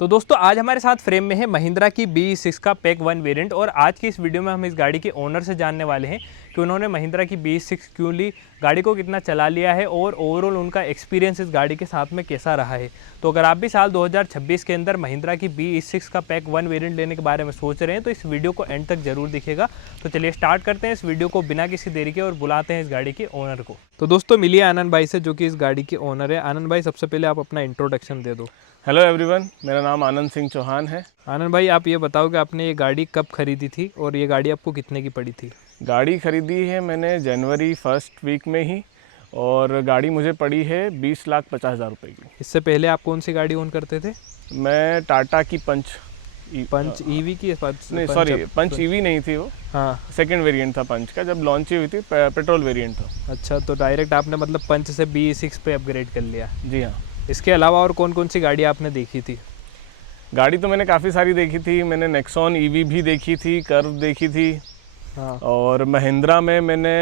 तो दोस्तों आज हमारे साथ फ्रेम में है महिंद्रा की BE6 का पैक 1 वेरिएंट और आज की इस वीडियो में हम इस गाड़ी के ओनर से जानने वाले हैं कि उन्होंने महिंद्रा की BE6 क्यों ली, गाड़ी को कितना चला लिया है और ओवरऑल उनका एक्सपीरियंस इस गाड़ी के साथ में कैसा रहा है। तो अगर आप भी साल 2026 के अंदर महिंद्रा की BE6 का पैक 1 वेरिएंट लेने के बारे में सोच रहे हैं तो इस वीडियो को एंड तक जरूर दिखेगा। तो चलिए स्टार्ट करते हैं इस वीडियो को बिना किसी देरी के और बुलाते हैं इस गाड़ी के ओनर को। तो दोस्तों मिलिए आनंद भाई से जो कि इस गाड़ी के ओनर है। आनंद भाई सबसे पहले आप अपना इंट्रोडक्शन दे दो। हेलो एवरीवन, मेरा नाम आनंद सिंह चौहान है। आनंद भाई आप ये बताओ कि आपने ये गाड़ी कब खरीदी थी और ये गाड़ी आपको कितने की पड़ी थी? गाड़ी खरीदी है मैंने जनवरी फर्स्ट वीक में ही और गाड़ी मुझे पड़ी है 20,50,000 रुपये की। इससे पहले आप कौन सी गाड़ी ओन करते थे? मैं टाटा की पंच ईवी की नहीं सॉरी पंच ईवी नहीं थी वो, हाँ सेकंड वेरिएंट था पंच का, जब लॉन्च हुई थी पेट्रोल वेरिएंट था। अच्छा, तो डायरेक्ट आपने मतलब पंच से BE6 पे अपग्रेड कर लिया? जी हाँ। इसके अलावा और कौन कौन सी गाड़ी आपने देखी थी? गाड़ी तो मैंने काफ़ी सारी देखी थी। मैंने नेक्सॉन ईवी भी देखी थी, कर्व देखी थी, हाँ और महिंद्रा में मैंने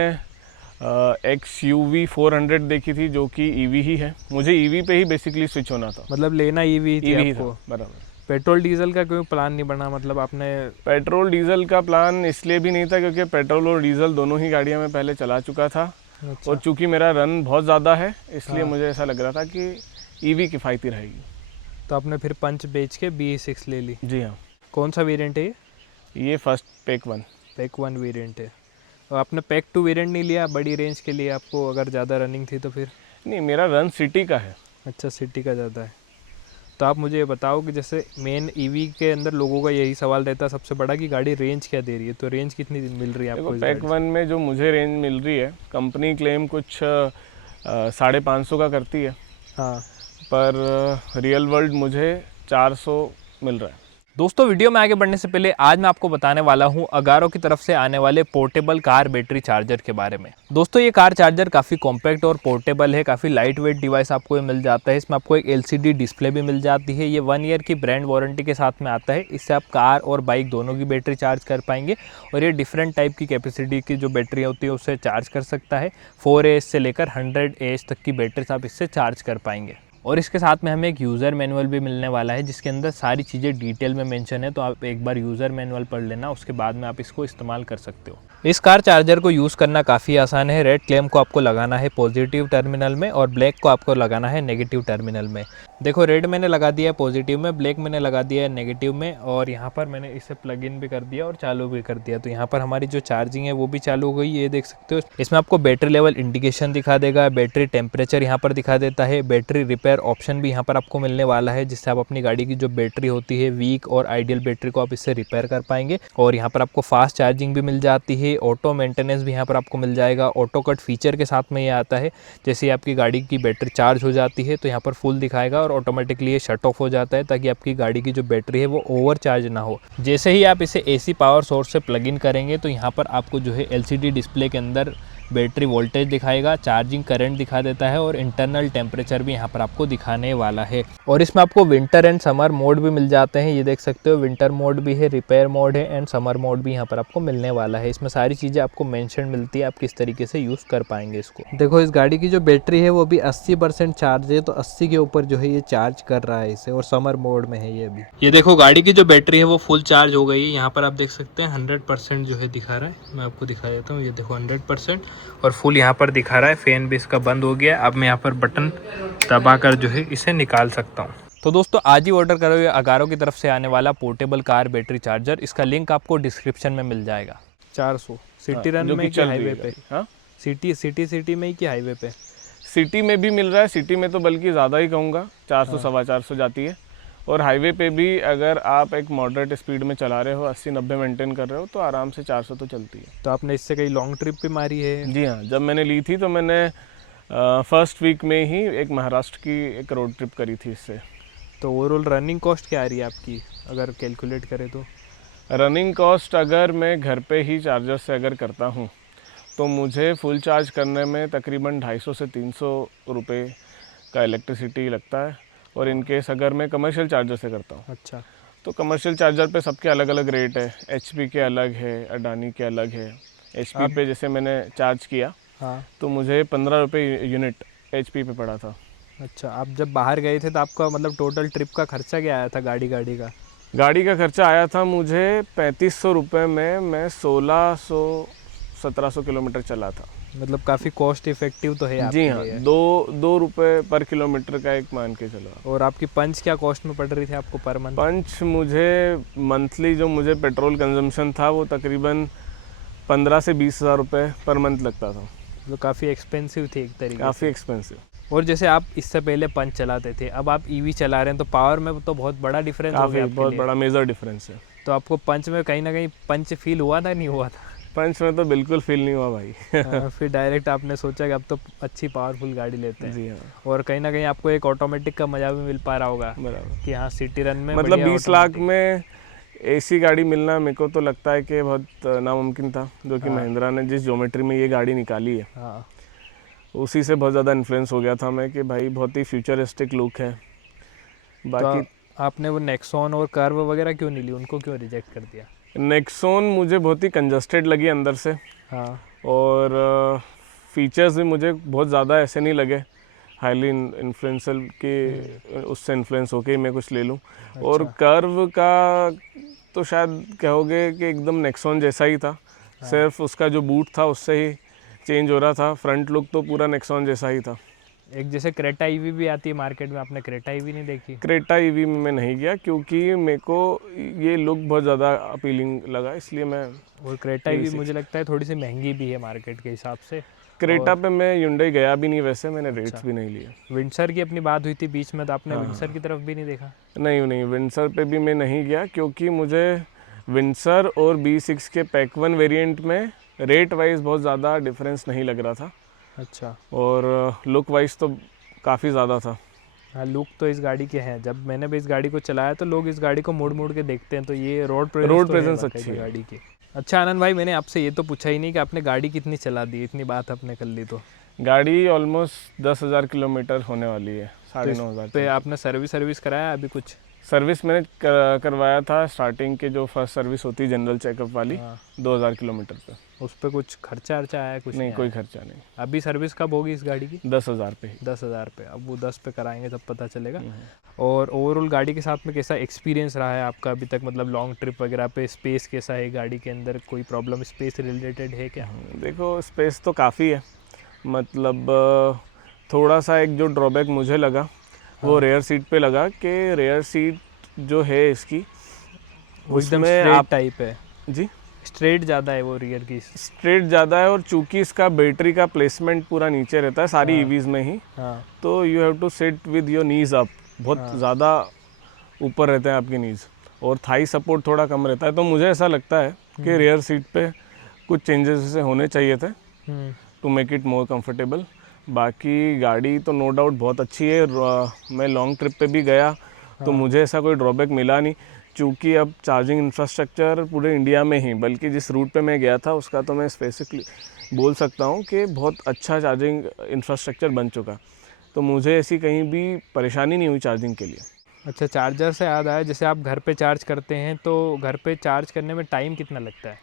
XUV 400 देखी थी जो कि ईवी ही है। मुझे ईवी पे ही बेसिकली स्विच होना था, मतलब लेना ईवी थी ईवी आपको? था बराबर। पेट्रोल डीजल का कोई प्लान नहीं बना? मतलब आपने पेट्रोल डीजल का प्लान इसलिए भी नहीं था क्योंकि पेट्रोल और डीजल दोनों ही गाड़ियां मैं पहले चला चुका था। अच्छा। और चूंकि मेरा रन बहुत ज़्यादा है इसलिए हाँ। मुझे ऐसा लग रहा था कि ईवी किफ़ायती रहेगी। तो आपने फिर पंच बेच के BE6 ले ली? जी हाँ। कौन सा वेरिएंट है ये? ये फर्स्ट पैक 1। पैक 1 वेरिएंट है। और आपने पैक 2 वेरिएंट नहीं लिया बड़ी रेंज के लिए? आपको अगर ज़्यादा रनिंग थी तो फिर? नहीं, मेरा रन सिटी का है। अच्छा, सिटी का ज़्यादा है। तो आप मुझे ये बताओ कि जैसे मेन ईवी के अंदर लोगों का यही सवाल रहता है सबसे बड़ा कि गाड़ी रेंज क्या दे रही है, तो रेंज कितनी मिल रही है आपको? देखो पैक 1 में जो मुझे रेंज मिल रही है, कंपनी क्लेम कुछ 550 का करती है, हाँ, पर रियल वर्ल्ड मुझे 400 मिल रहा है। दोस्तों वीडियो में आगे बढ़ने से पहले आज मैं आपको बताने वाला हूं अगारो की तरफ से आने वाले पोर्टेबल कार बैटरी चार्जर के बारे में। दोस्तों ये कार चार्जर काफ़ी कॉम्पैक्ट और पोर्टेबल है, काफ़ी लाइट वेट डिवाइस आपको ये मिल जाता है। इसमें आपको एक LCD डिस्प्ले भी मिल जाती है। ये 1 ईयर की ब्रांड वारंटी के साथ में आता है। इससे आप कार और बाइक दोनों की बैटरी चार्ज कर पाएंगे और ये डिफरेंट टाइप की कैपेसिटी की जो बैटरी होती है उससे चार्ज कर सकता है। 4Ah से लेकर 100Ah तक की बैटरीज आप इससे चार्ज कर पाएंगे। और इसके साथ में हमें एक यूज़र मैनुअल भी मिलने वाला है जिसके अंदर सारी चीज़ें डिटेल में मेंशन है, तो आप एक बार यूज़र मैनुअल पढ़ लेना, उसके बाद में आप इसको इस्तेमाल कर सकते हो। इस कार चार्जर को यूज़ करना काफ़ी आसान है। रेड क्लेम को आपको लगाना है पॉजिटिव टर्मिनल में और ब्लैक को आपको लगाना है नेगेटिव टर्मिनल में। देखो रेड मैंने लगा दिया है पॉजिटिव में, ब्लैक मैंने लगा दिया है नेगेटिव में, और यहाँ पर मैंने इसे प्लग इन भी कर दिया और चालू भी कर दिया। तो यहाँ पर हमारी जो चार्जिंग है वो भी चालू हो गई, ये देख सकते हो। इसमें आपको बैटरी लेवल इंडिकेशन दिखा देगा, बैटरी टेम्परेचर यहाँ पर दिखा देता है, बैटरी रिपेयर ऑप्शन भी यहाँ पर आपको मिलने वाला है जिससे आप अपनी गाड़ी की जो बैटरी होती है वीक और आइडियल बैटरी को आप इससे रिपेयर कर पाएंगे। और यहाँ पर आपको फास्ट चार्जिंग भी मिल जाती है, ऑटो मेंटेनेंस भी यहाँ पर आपको मिल जाएगा। ऑटो कट फीचर के साथ में ये आता है, जैसे आपकी गाड़ी की बैटरी चार्ज हो जाती है तो यहाँ पर फुल दिखाएगा और ऑटोमेटिकली ये शट ऑफ हो जाता है ताकि आपकी गाड़ी की जो बैटरी है वो ओवर चार्ज ना हो। जैसे ही आप इसे AC पावर सोर्स से प्लग इन करेंगे तो यहाँ पर आपको जो है LCD डिस्प्ले के अंदर बैटरी वोल्टेज दिखाएगा, चार्जिंग करंट दिखा देता है और इंटरनल टेम्परेचर भी यहाँ पर आपको दिखाने वाला है। और इसमें आपको विंटर एंड समर मोड भी मिल जाते हैं, ये देख सकते हो। विंटर मोड भी है, रिपेयर मोड है एंड समर मोड भी यहाँ पर आपको मिलने वाला है। इसमें सारी चीज़ें आपको मेंशन मिलती है, आप किस तरीके से यूज़ कर पाएंगे इसको। देखो इस गाड़ी की जो बैटरी है वो भी 80% चार्ज है, तो 80 के ऊपर जो है ये चार्ज कर रहा है इसे, और समर मोड में है ये अभी। ये देखो गाड़ी की जो बैटरी है वो फुल चार्ज हो गई है। यहाँ पर आप देख सकते हैं 100% जो है दिखा रहा है। मैं आपको दिखा देता हूँ, ये देखो 100% और फुल यहाँ पर दिखा रहा है। फैन भी इसका बंद हो गया। अब मैं यहाँ पर बटन दबाकर जो है इसे निकाल सकता हूँ। तो दोस्तों आज ही ऑर्डर करो ये अगारो की तरफ से आने वाला पोर्टेबल कार बैटरी चार्जर। इसका लिंक आपको डिस्क्रिप्शन में मिल जाएगा। 400 सिटी रन में कि हाईवे पे? हाँ, सिटी में ही कि हाईवे पे? सिटी में भी मिल रहा है, सिटी में तो बल्कि ज़्यादा ही कहूँगा, 400 सवा 400 जाती है। और हाईवे पे भी अगर आप एक मॉडरेट स्पीड में चला रहे हो, 80-90 मेंटेन कर रहे हो, तो आराम से 400 तो चलती है। तो आपने इससे कई लॉन्ग ट्रिप भी मारी है? जी हाँ, जब मैंने ली थी तो मैंने फर्स्ट वीक में ही एक महाराष्ट्र की एक रोड ट्रिप करी थी इससे। तो ओवरऑल रनिंग कॉस्ट क्या आ रही है आपकी अगर कैलकुलेट करें तो? रनिंग कॉस्ट अगर मैं घर पे ही चार्जर से अगर करता हूँ तो मुझे फुल चार्ज करने में तकरीबन 250 से 300 रुपये का इलेक्ट्रिसिटी लगता है। और इन केस अगर मैं कमर्शियल चार्जर से करता हूँ, अच्छा, तो कमर्शियल चार्जर पे सबके अलग अलग रेट है। HP के अलग है, अडानी के अलग है। HP पे जैसे मैंने चार्ज किया, हाँ, तो मुझे 15 रुपये यूनिट HP पे पड़ा था। अच्छा, आप जब बाहर गए थे तो आपका मतलब टोटल ट्रिप का खर्चा क्या आया था गाड़ी का? गाड़ी का खर्चा आया था मुझे 3500 रुपये में। मैं 1600-1700 किलोमीटर चला था। मतलब काफ़ी कॉस्ट इफेक्टिव तो है जी आपके हाँ, लिए। 2 रुपये पर किलोमीटर का एक मान के चला। और आपकी पंच क्या कॉस्ट में पड़ रही थी आपको पर मंथ? पंच मुझे मंथली जो मुझे पेट्रोल कंजम्पशन था वो तकरीबन 15 से 20 हज़ार रुपये पर मंथ लगता था। जो काफ़ी एक्सपेंसिव थी एक तरीके काफ़ी से। एक्सपेंसिव। और जैसे आप इससे पहले पंच चलाते थे, अब आप ईवी चला रहे हैं, तो पावर में तो बहुत बड़ा डिफरेंस हो काफ़ी गया आपके बहुत लिए। बड़ा मेजर डिफरेंस है। तो आपको पंच में कहीं ना कहीं पंच फील हुआ था, नहीं हुआ था? पंच में तो बिल्कुल फील नहीं हुआ भाई। फिर डायरेक्ट आपने सोचा कि अब तो अच्छी पावरफुल गाड़ी लेते हैं। जी हाँ, और कहीं ना कहीं आपको एक ऑटोमेटिक का मजा भी मिल पा रहा होगा बराबर। कि हाँ सिटी रन में मतलब बढ़िया 20 लाख automatic। में ऐसी गाड़ी मिलना मेरे को तो लगता है कि बहुत नामुमकिन था, जो कि हाँ। महिंद्रा ने जिस ज्योमेट्री में ये गाड़ी निकाली है हाँ, उसी से बहुत ज़्यादा इन्फ्लुएंस हो गया था मैं कि भाई बहुत ही फ्यूचरिस्टिक लुक है। बाकी तो आपने वो नेक्सॉन और कर्व वगैरह क्यों नहीं ली, उनको क्यों रिजेक्ट कर दिया? नेक्सॉन मुझे बहुत ही कंजस्टेड लगी अंदर से, हाँ। और फीचर्स भी मुझे बहुत ज़्यादा ऐसे नहीं लगे हाईली इन्फ्लुएंशियल के उससे इन्फ्लुएंस होके ही मैं कुछ ले लूँ। और अच्छा। कर्व का तो शायद कहोगे कि एकदम नेक्सॉन जैसा ही था, सिर्फ उसका जो बूट था उससे ही चेंज हो रहा था। फ्रंट लुक तो पूरा नेक्सॉन जैसा ही था। एक जैसे क्रेटा ईवी भी आती है मार्केट में, आपने क्रेटा ईवी नहीं देखी? क्रेटा ईवी में मैं नहीं गया क्योंकि मेरे को ये लुक बहुत ज़्यादा अपीलिंग लगा, इसलिए मैं और क्रेटा ईवी मुझे लगता है थोड़ी सी महंगी भी है मार्केट के हिसाब से। क्रेटा पे मैं Hyundai गया भी नहीं, वैसे मैंने रेट्स अच्छा। भी नहीं लिए। विंडसर की अपनी बात हुई थी बीच में, तो आपने हाँ, विंडसर की तरफ भी नहीं देखा? नहीं विंडसर पे भी मैं नहीं गया क्योंकि मुझे विंडसर और B6 के पैक 1 वेरिएंट में रेट वाइज बहुत ज़्यादा डिफरेंस नहीं लग रहा था, अच्छा। और लुक वाइज तो काफ़ी ज़्यादा था। हाँ, लुक तो इस गाड़ी के हैं। जब मैंने भी इस गाड़ी को चलाया तो लोग इस गाड़ी को मुड़ के देखते हैं, तो ये रोड प्रेजेंस तो अच्छी है गाड़ी की। अच्छा आनंद भाई, मैंने आपसे ये तो पूछा ही नहीं कि आपने गाड़ी कितनी चला दी, इतनी बात आपने कर ली। तो गाड़ी ऑलमोस्ट 10,000 किलोमीटर होने वाली है, 9,500 पे आपने सर्विस कराया अभी कुछ? सर्विस मैंने करवाया था स्टार्टिंग के, जो फर्स्ट सर्विस होती है जनरल चेकअप वाली, हाँ। 2,000 किलोमीटर पे। उस पर कुछ खर्चा आया कुछ नहीं, कोई आया? खर्चा नहीं। अभी सर्विस कब होगी इस गाड़ी की? 10,000 पे ही। 10,000 पे। अब वो 10 पे कराएंगे तब पता चलेगा। और ओवरऑल गाड़ी के साथ में कैसा एक्सपीरियंस रहा है आपका अभी तक, मतलब लॉन्ग ट्रिप वगैरह पे? स्पेस कैसा है गाड़ी के अंदर, कोई प्रॉब्लम स्पेस रिलेटेड है क्या? देखो स्पेस तो काफ़ी है, मतलब थोड़ा सा एक जो ड्रॉबैक मुझे लगा वो रेयर सीट पे लगा कि रेयर सीट जो है इसकी वो एकदम उसमें स्ट्रेट टाइप है। जी, स्ट्रेट ज़्यादा है वो रियर की। स्ट्रेट ज़्यादा है, और चूंकि इसका बैटरी का प्लेसमेंट पूरा नीचे रहता है सारी ईवीज़ में ही, हाँ। तो you have to sit with your knees up, बहुत ज़्यादा ऊपर रहते हैं आपकी नीज, और थाई सपोर्ट थोड़ा कम रहता है। तो मुझे ऐसा लगता है कि रेयर सीट पे कुछ चेंजेस ऐसे होने चाहिए थे to make it more comfortable. बाकी गाड़ी तो नो डाउट बहुत अच्छी है। मैं लॉन्ग ट्रिप पे भी गया तो मुझे ऐसा कोई ड्रॉबैक मिला नहीं, चूँकि अब चार्जिंग इंफ्रास्ट्रक्चर पूरे इंडिया में ही, बल्कि जिस रूट पे मैं गया था उसका तो मैं स्पेसिफिकली बोल सकता हूँ कि बहुत अच्छा चार्जिंग इंफ्रास्ट्रक्चर बन चुका, तो मुझे ऐसी कहीं भी परेशानी नहीं हुई चार्जिंग के लिए। अच्छा, चार्जर से याद आया, जैसे आप घर पे चार्ज करते हैं तो घर पे चार्ज करने में टाइम कितना लगता है?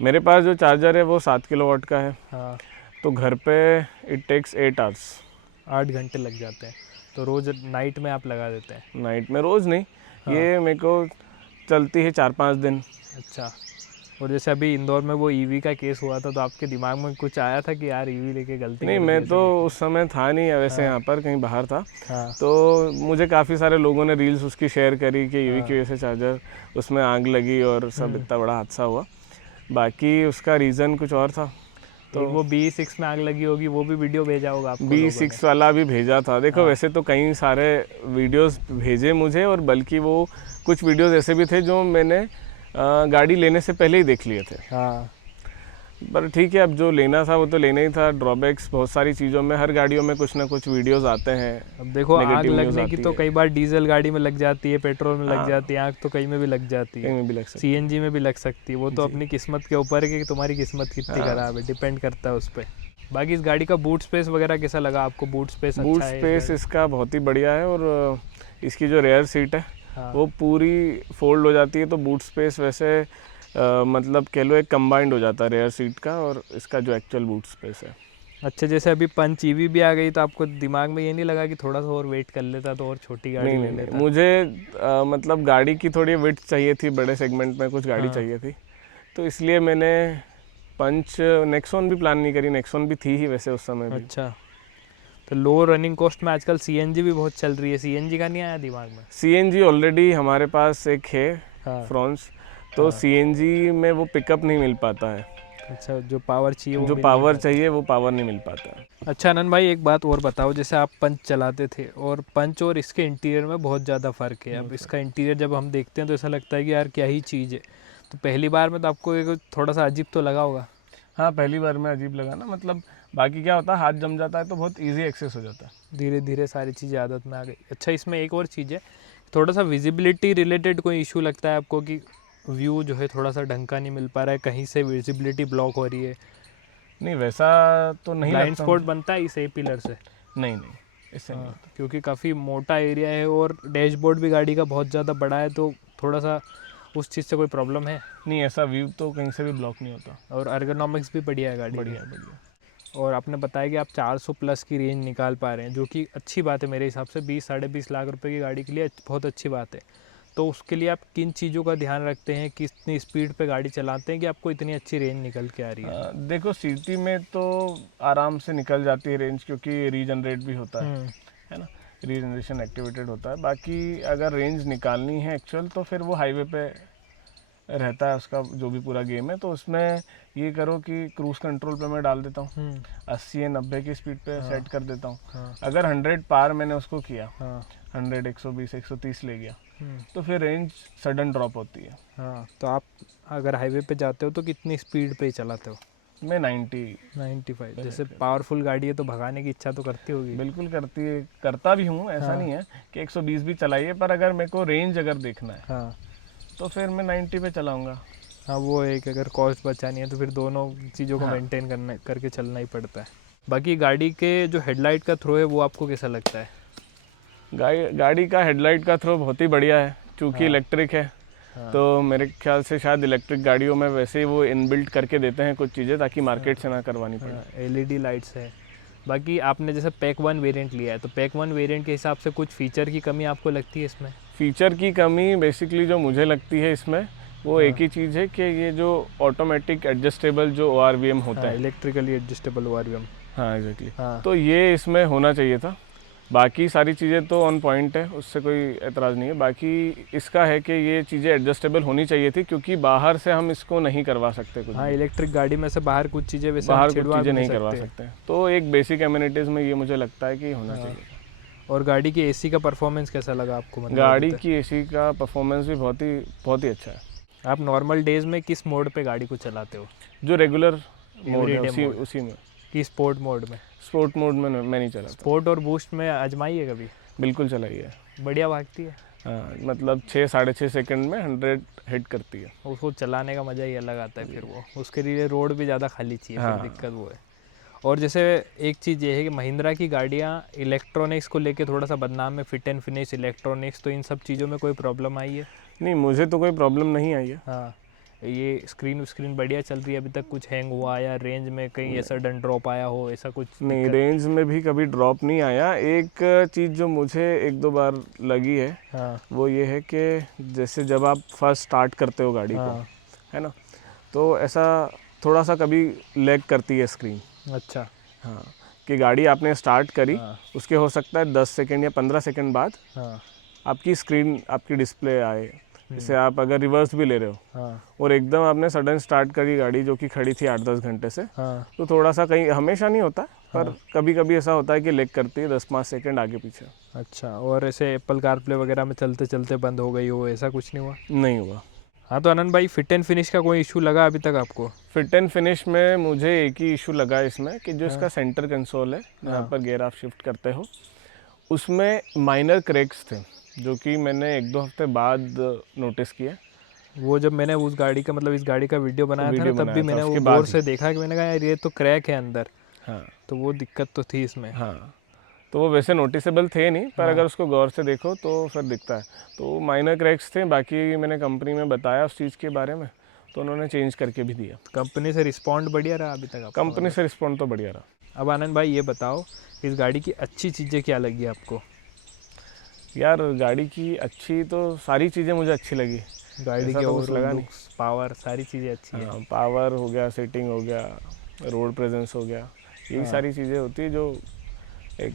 मेरे पास जो चार्जर है वो 7 किलोवाट का है, हाँ। तो घर पे इट टेक्स 8 आवर्स। 8 घंटे लग जाते हैं। तो रोज़ नाइट में आप लगा देते हैं? नाइट में, रोज़ नहीं, ये मेरे को चलती है 4-5 दिन। अच्छा। और जैसे अभी इंदौर में वो ईवी का केस हुआ था, तो आपके दिमाग में कुछ आया था कि यार ईवी लेके गलती नहीं, कर दी मैं ऐसे तो करके? उस समय था नहीं वैसे, यहाँ पर कहीं बाहर था। हाँ। तो मुझे काफ़ी सारे लोगों ने रील्स उसकी शेयर करी कि ईवी की वजह से चार्जर उसमें आग लगी और सब इतना बड़ा हादसा हुआ। बाकी उसका रीज़न कुछ और था। तो वो B6 में आग लगी होगी, वो भी वीडियो भेजा होगा आपको लोगों ने? B6 वाला भी भेजा था। देखो वैसे तो कई सारे वीडियोस भेजे मुझे, और बल्कि वो कुछ वीडियोस ऐसे भी थे जो मैंने गाड़ी लेने से पहले ही देख लिए थे। हाँ। पर ठीक है, अब जो लेना था वो तो लेना ही था। ड्रॉबैक्स बहुत सारी चीज़ों में, हर गाड़ियों में कुछ ना कुछ वीडियोस आते हैं। अब देखो आग negative news लगने की आती तो है। कई बार डीजल गाड़ी में लग जाती है, पेट्रोल में लग जाती है, आग तो कहीं में भी लग जाती कहीं है, में भी लग सकती CNG में भी लग सकती है। वो तो अपनी किस्मत के ऊपर है कि तुम्हारी किस्मत कितनी खराब है, डिपेंड करता है उस पर। बाकी इस गाड़ी का बूट स्पेस वगैरह कैसा लगा आपको? बूट स्पेस बूट अच्छा है? स्पेस इसका बहुत ही बढ़िया है, और इसकी जो रेयर सीट है वो पूरी फोल्ड हो जाती है, तो बूट स्पेस वैसे मतलब कह लो एक कंबाइंड हो जाता है रेयर सीट का और इसका जो एक्चुअल बूट स्पेस है। अच्छा, जैसे अभी पंच ईवी भी आ गई तो आपको दिमाग में ये नहीं लगा कि थोड़ा सा और वेट कर लेता तो और छोटी गाड़ी नहीं ले नहीं नहीं, लेता? मुझे मतलब गाड़ी की थोड़ी विड्थ चाहिए थी, बड़े सेगमेंट में कुछ गाड़ी हाँ। चाहिए थी, तो इसलिए मैंने पंच नेक्सॉन भी प्लान नहीं करी। नेक्सॉन भी थी ही वैसे उस समय भी। अच्छा, तो लो रनिंग कॉस्ट में आजकल सीएनजी भी बहुत चल रही है, सीएनजी का नहीं आया दिमाग में? सीएनजी ऑलरेडी हमारे पास एक है हाँ। फ्रॉन्स, तो सीएनजी में वो पिकअप नहीं मिल पाता है, अच्छा, जो पावर चाहिए वो जो मिल नहीं पावर पाता। चाहिए वो पावर नहीं मिल पाता है। अच्छा आनंद भाई, एक बात और बताओ, जैसे आप पंच चलाते थे और पंच और इसके इंटीरियर में बहुत ज़्यादा फ़र्क है। अब इसका इंटीरियर जब हम देखते हैं तो ऐसा लगता है कि यार क्या ही चीज़ है। तो पहली बार में तो आपको एक थोड़ा सा अजीब तो लगा होगा? हाँ, पहली बार में अजीब लगा ना, मतलब बाकी क्या होता है, हाथ जम जाता है तो बहुत इजी एक्सेस हो जाता है। धीरे धीरे सारी चीज़ें आदत में आ गई। अच्छा, इसमें एक और चीज़ है, थोड़ा सा विजिबिलिटी रिलेटेड कोई इशू लगता है आपको कि व्यू जो है थोड़ा सा ढंग का नहीं मिल पा रहा है, कहीं से विजिबिलिटी ब्लॉक हो रही है? नहीं, वैसा तो नहीं ब्लाइंड लगता स्पॉट मुझे। बनता है इस ए पिलर से? नहीं नहीं, इससे नहीं होता। क्योंकि काफ़ी मोटा एरिया है और डैशबोर्ड भी गाड़ी का बहुत ज़्यादा बड़ा है, तो थोड़ा सा उस चीज़ से कोई प्रॉब्लम है? नहीं, ऐसा व्यू तो कहीं से भी ब्लॉक नहीं होता। और अर्गोनॉमिक्स भी बढ़िया है गाड़ी की। बढ़िया बढ़िया। और आपने बताया कि आप 400 प्लस की रेंज निकाल पा रहे हैं, जो कि अच्छी बात है मेरे हिसाब से। 20-20.5 लाख रुपए की गाड़ी के लिए बहुत अच्छी बात है। तो उसके लिए आप किन चीज़ों का ध्यान रखते हैं, कितनी स्पीड पे गाड़ी चलाते हैं कि आपको इतनी अच्छी रेंज निकल के आ रही है? देखो, सिटी में तो आराम से निकल जाती है रेंज, क्योंकि रीजनरेट भी होता है ना, रीजनरेशन एक्टिवेटेड होता है। बाकी अगर रेंज निकालनी है एक्चुअल, तो फिर वो हाईवे पे रहता है उसका जो भी पूरा गेम है। तो उसमें ये करो कि क्रूज कंट्रोल पे मैं डाल देता हूँ, 80 या 90 की स्पीड पे सेट कर देता हूँ। अगर 100 पार मैंने उसको किया, 100, 120, 130 ले गया, तो फिर रेंज सडन ड्रॉप होती है। हाँ, तो आप अगर हाईवे पे जाते हो तो कितनी स्पीड पे चलाते हो? मैं 90। 95? जैसे पावरफुल गाड़ी है तो भगाने की इच्छा तो करती होगी? बिल्कुल करती है, करता भी हूँ, ऐसा नहीं है कि 120 भी चलाइए, पर अगर मेरे को रेंज अगर देखना है हाँ। तो फिर मैं 90 पे चलाऊँगा। हाँ, वो एक अगर कॉस्ट बचानी है तो फिर दोनों चीज़ों को हाँ। मेंटेन करना करके चलना ही पड़ता है। बाकी गाड़ी के जो हेडलाइट का थ्रो है वो आपको कैसा लगता है? गाड़ी का हेडलाइट का थ्रो बहुत ही बढ़िया है, चूँकि इलेक्ट्रिक है। तो मेरे ख्याल से शायद इलेक्ट्रिक गाड़ियों में वैसे ही वो इनबिल्ट करके देते हैं कुछ चीज़ें, ताकि मार्केट से ना करवानी पड़े। एलईडी लाइट्स है। बाकी आपने जैसे पैक 1 वेरिएंट लिया है, तो पैक 1 वेरिएंट के हिसाब से कुछ फीचर की कमी आपको लगती है इसमें? फीचर की कमी बेसिकली जो मुझे लगती है इसमें, वो एक ही चीज़ है कि ये जो ऑटोमेटिक एडजस्टेबल जो ORVM होता है, इलेक्ट्रिकली एडजस्टेबल ORVM। हाँ एग्जैक्टली, हाँ। तो ये इसमें होना चाहिए था। बाकी सारी चीज़ें तो ऑन पॉइंट है, उससे कोई एतराज़ नहीं है। बाकी इसका है कि ये चीज़ें एडजस्टेबल होनी चाहिए थी, क्योंकि बाहर से हम इसको नहीं करवा सकते कुछ। हाँ, इलेक्ट्रिक गाड़ी में से बाहर कुछ चीज़ें वैसे बाहर हम कुछ छिड़वा चीज़ें भी नहीं करवा सकते, तो एक बेसिक एमिनिटीज़ में ये मुझे लगता है कि होना चाहिए। और गाड़ी की एसी का परफॉर्मेंस कैसा लगा आपको? मतलब गाड़ी की एसी का परफॉर्मेंस भी बहुत ही अच्छा है। आप नॉर्मल डेज में किस मोड पे गाड़ी को चलाते हो? जो रेगुलर मोड है Everyday mode। उसी में। कि स्पोर्ट मोड में? स्पोर्ट मोड में मैं नहीं चलाता। स्पोर्ट और बूस्ट में आजमाई है कभी? बिल्कुल चलाई है। बढ़िया भागती है? हाँ, मतलब 6-6.5 सेकंड में 100 हिट करती है। उसको चलाने का मज़ा ही अलग आता है फिर वो। उसके लिए रोड भी ज़्यादा खाली चाहिए, फिर दिक्कत वो है। और जैसे एक चीज़ ये है कि महिंद्रा की गाड़ियाँ इलेक्ट्रॉनिक्स को लेके थोड़ा सा बदनाम है, फिट एंड फिनिश इलेक्ट्रॉनिक्स, तो इन सब चीज़ों में कोई प्रॉब्लम आई है? नहीं, मुझे तो कोई प्रॉब्लम नहीं आई है। हाँ, ये स्क्रीन बढ़िया चल रही है अभी तक? कुछ हैंग हुआ या रेंज में कहीं ऐसा सडन ड्रॉप आया हो, ऐसा कुछ? नहीं, रेंज में भी कभी ड्रॉप नहीं आया। एक चीज़ जो मुझे 1-2 बार लगी है, हाँ। वो ये है कि जैसे जब आप फर्स्ट स्टार्ट करते हो गाड़ी को, है ना, तो ऐसा थोड़ा सा कभी लैग करती है स्क्रीन। अच्छा। हाँ, कि गाड़ी आपने स्टार्ट करी, उसके हो सकता है 10 सेकंड या 15 सेकंड बाद आपकी स्क्रीन, आपकी डिस्प्ले आए। जैसे आप अगर रिवर्स भी ले रहे हो और एकदम आपने सडन स्टार्ट करी गाड़ी जो कि खड़ी थी 8-10 घंटे से, तो थोड़ा सा, कहीं हमेशा नहीं होता पर कभी कभी ऐसा होता है कि लेग करती है 10-5 सेकंड आगे पीछे। अच्छा, और ऐसे एप्पल कारप्ले वगैरह में चलते चलते बंद हो गई हो, ऐसा कुछ नहीं हुआ? नहीं हुआ। हाँ, तो आनंद भाई, फिट एंड फिनिश का कोई इशू लगा अभी तक आपको? फिट एंड फिनिश में मुझे एक ही इशू लगा इसमें, कि जो इसका सेंटर कंसोल है जहाँ पर गियर आप शिफ्ट करते हो, उसमें माइनर क्रैक्स थे, जो कि मैंने 1-2 हफ्ते बाद नोटिस किया। वो जब मैंने उस गाड़ी का, मतलब इस गाड़ी का वीडियो बनाया था ना, तब भी मैंने वो गौर से देखा कि मैंने कहा यार ये तो क्रैक है अंदर। हाँ, तो वो दिक्कत तो थी इसमें। हाँ, तो वो वैसे नोटिसेबल थे नहीं, पर अगर उसको गौर से देखो तो फिर दिखता है। तो माइनर क्रैक्स थे, बाकी मैंने कंपनी में बताया उस चीज़ के बारे में, तो उन्होंने चेंज करके भी दिया। कंपनी से रिस्पॉन्ड बढ़िया रहा अभी तक आपका? कंपनी से रिस्पॉन्ड तो बढ़िया रहा। अब आनंद भाई ये बताओ, इस गाड़ी की अच्छी चीज़ें क्या लगी आपको? यार गाड़ी की अच्छी तो सारी चीज़ें मुझे अच्छी लगी। गाड़ी ऐसा के तो कुछ ओवरऑल लगा नहीं। लुक्स, पावर, सारी चीज़ें अच्छी हैं। हाँ, पावर हो गया, सीटिंग हो गया, रोड प्रेजेंस हो गया, यही हाँ। सारी चीज़ें होती है जो एक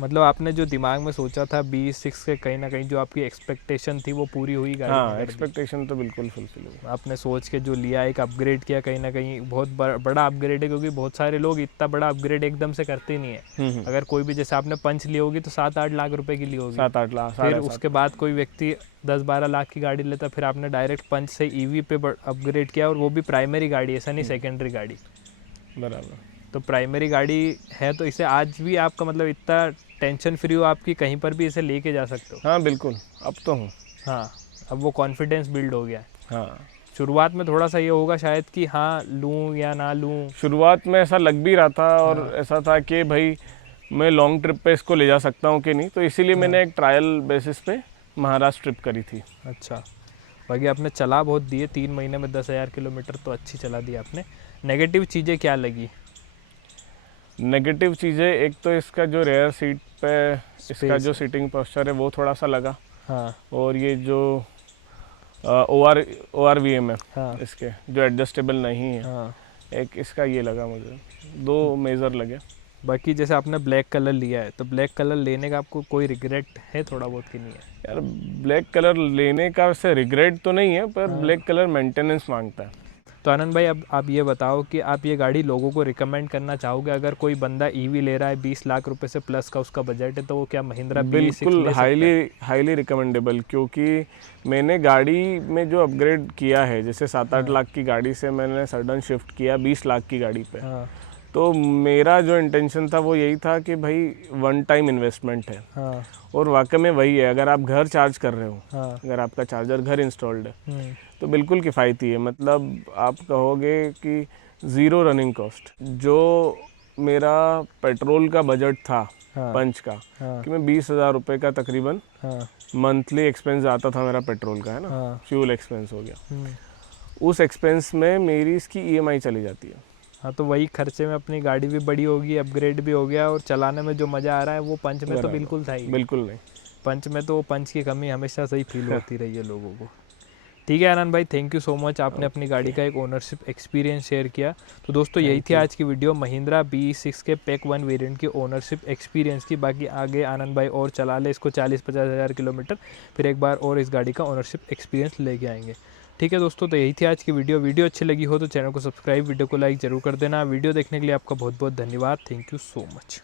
मतलब आपने जो दिमाग में सोचा था BE6 के, कहीं ना कहीं जो आपकी एक्सपेक्टेशन थी वो पूरी हुई गाड़ी ने हाँ, कर दी। एक्सपेक्टेशन तो बिल्कुल फुलफिल हुई। आपने सोच के जो लिया, एक अपग्रेड किया, कहीं ना कहीं बहुत बड़ा अपग्रेड है, क्योंकि बहुत सारे लोग इतना बड़ा अपग्रेड एकदम से करते ही नहीं है। अगर कोई भी, जैसे आपने पंच ली होगी तो 7-8 लाख रुपए की ली होगी, 7-8 लाख, फिर 7.5 उसके बाद कोई व्यक्ति 10-12 लाख की गाड़ी लेता, फिर आपने डायरेक्ट पंच से EV पे अपग्रेड किया, और वो भी प्राइमरी गाड़ी, ऐसा नहीं सेकेंडरी गाड़ी। बराबर। तो प्राइमरी गाड़ी है तो इसे आज भी आपका मतलब इतना टेंशन फ्री हो आपकी, कहीं पर भी इसे लेके जा सकते हो। हाँ बिल्कुल, अब तो हूँ। हाँ, अब वो कॉन्फिडेंस बिल्ड हो गया है। हाँ, शुरुआत में थोड़ा सा ये होगा शायद कि हाँ लूँ या ना लूँ। शुरुआत में ऐसा लग भी रहा था, और ऐसा था कि भाई मैं लॉन्ग ट्रिप पे इसको ले जा सकता हूँ कि नहीं, तो इसीलिए मैंने एक ट्रायल बेसिस पे महाराष्ट्र ट्रिप करी थी। अच्छा, बाकी आपने चला बहुत दिए, 3 महीने में 10,000 किलोमीटर तो अच्छी चला दी आपने। नेगेटिव चीज़ें क्या लगी? नेगेटिव चीज़ें, एक तो इसका जो रेयर सीट पे इसका जो है। सीटिंग पोस्चर है वो थोड़ा सा लगा, हाँ और ये जो ORVM है हाँ इसके, जो एडजस्टेबल नहीं है, हाँ। एक इसका ये लगा मुझे, 2 मेजर लगे। बाकी जैसे आपने ब्लैक कलर लिया है, तो ब्लैक कलर लेने का आपको कोई रिग्रेट है थोड़ा बहुत कि नहीं है? यार ब्लैक कलर लेने का वैसे रिग्रेट तो नहीं है, पर ब्लैक कलर मेंटेनेंस मांगता है। तो आनंद भाई, अब आप ये बताओ कि आप ये गाड़ी लोगों को रिकमेंड करना चाहोगे? अगर कोई बंदा EV ले रहा है, 20 लाख रुपए से प्लस का उसका बजट है, तो वो क्या महिंद्रा BE6 बिल्कुल ले सकता है? हाईली रिकमेंडेबल, क्योंकि मैंने गाड़ी में जो अपग्रेड किया है, जैसे 7-8 लाख की गाड़ी से मैंने सडन शिफ्ट किया 20 लाख की गाड़ी पे, हाँ तो मेरा जो इंटेंशन था वो यही था कि भाई वन टाइम इन्वेस्टमेंट है, हाँ और वाकई में वही है। अगर आप घर चार्ज कर रहे हो, हाँ। अगर आपका चार्जर घर इंस्टॉल्ड है, तो बिल्कुल किफ़ायती है। मतलब आप कहोगे कि ज़ीरो रनिंग कॉस्ट। जो मेरा पेट्रोल का बजट था हाँ पंच का, हाँ कि मैं 20,000 रुपये का तकरीबन हाँ मंथली एक्सपेंस आता था मेरा पेट्रोल का, है ना, हाँ। फ्यूल एक्सपेंस हो गया, उस एक्सपेंस में मेरी इसकी EMI चली जाती है। हाँ, तो वही खर्चे में अपनी गाड़ी भी बड़ी होगी, अपग्रेड भी हो गया, और चलाने में जो मज़ा आ रहा है वो पंच में तो बिल्कुल था ही। बिल्कुल नहीं। पंच में तो पंच की कमी हमेशा से ही फील होती रही है लोगों को। ठीक है आनंद भाई, थैंक यू सो मच, आपने अपनी गाड़ी का एक ओनरशिप एक्सपीरियंस शेयर किया। तो दोस्तों यही थी आज की वीडियो, महिंद्रा BE6 के PEC 1 वेरिएंट की ओनरशिप एक्सपीरियंस की। बाकी आगे आनंद भाई और चला ले इसको 40-50 हज़ार किलोमीटर, फिर एक बार और इस गाड़ी का ओनरशिप एक्सपीरियंस लेके आएंगे। ठीक है दोस्तों, तो यही थी आज की वीडियो अच्छी लगी हो तो चैनल को सब्सक्राइब, वीडियो को लाइक ज़रूर कर देना। वीडियो देखने के लिए आपका बहुत बहुत धन्यवाद। Thank you so much.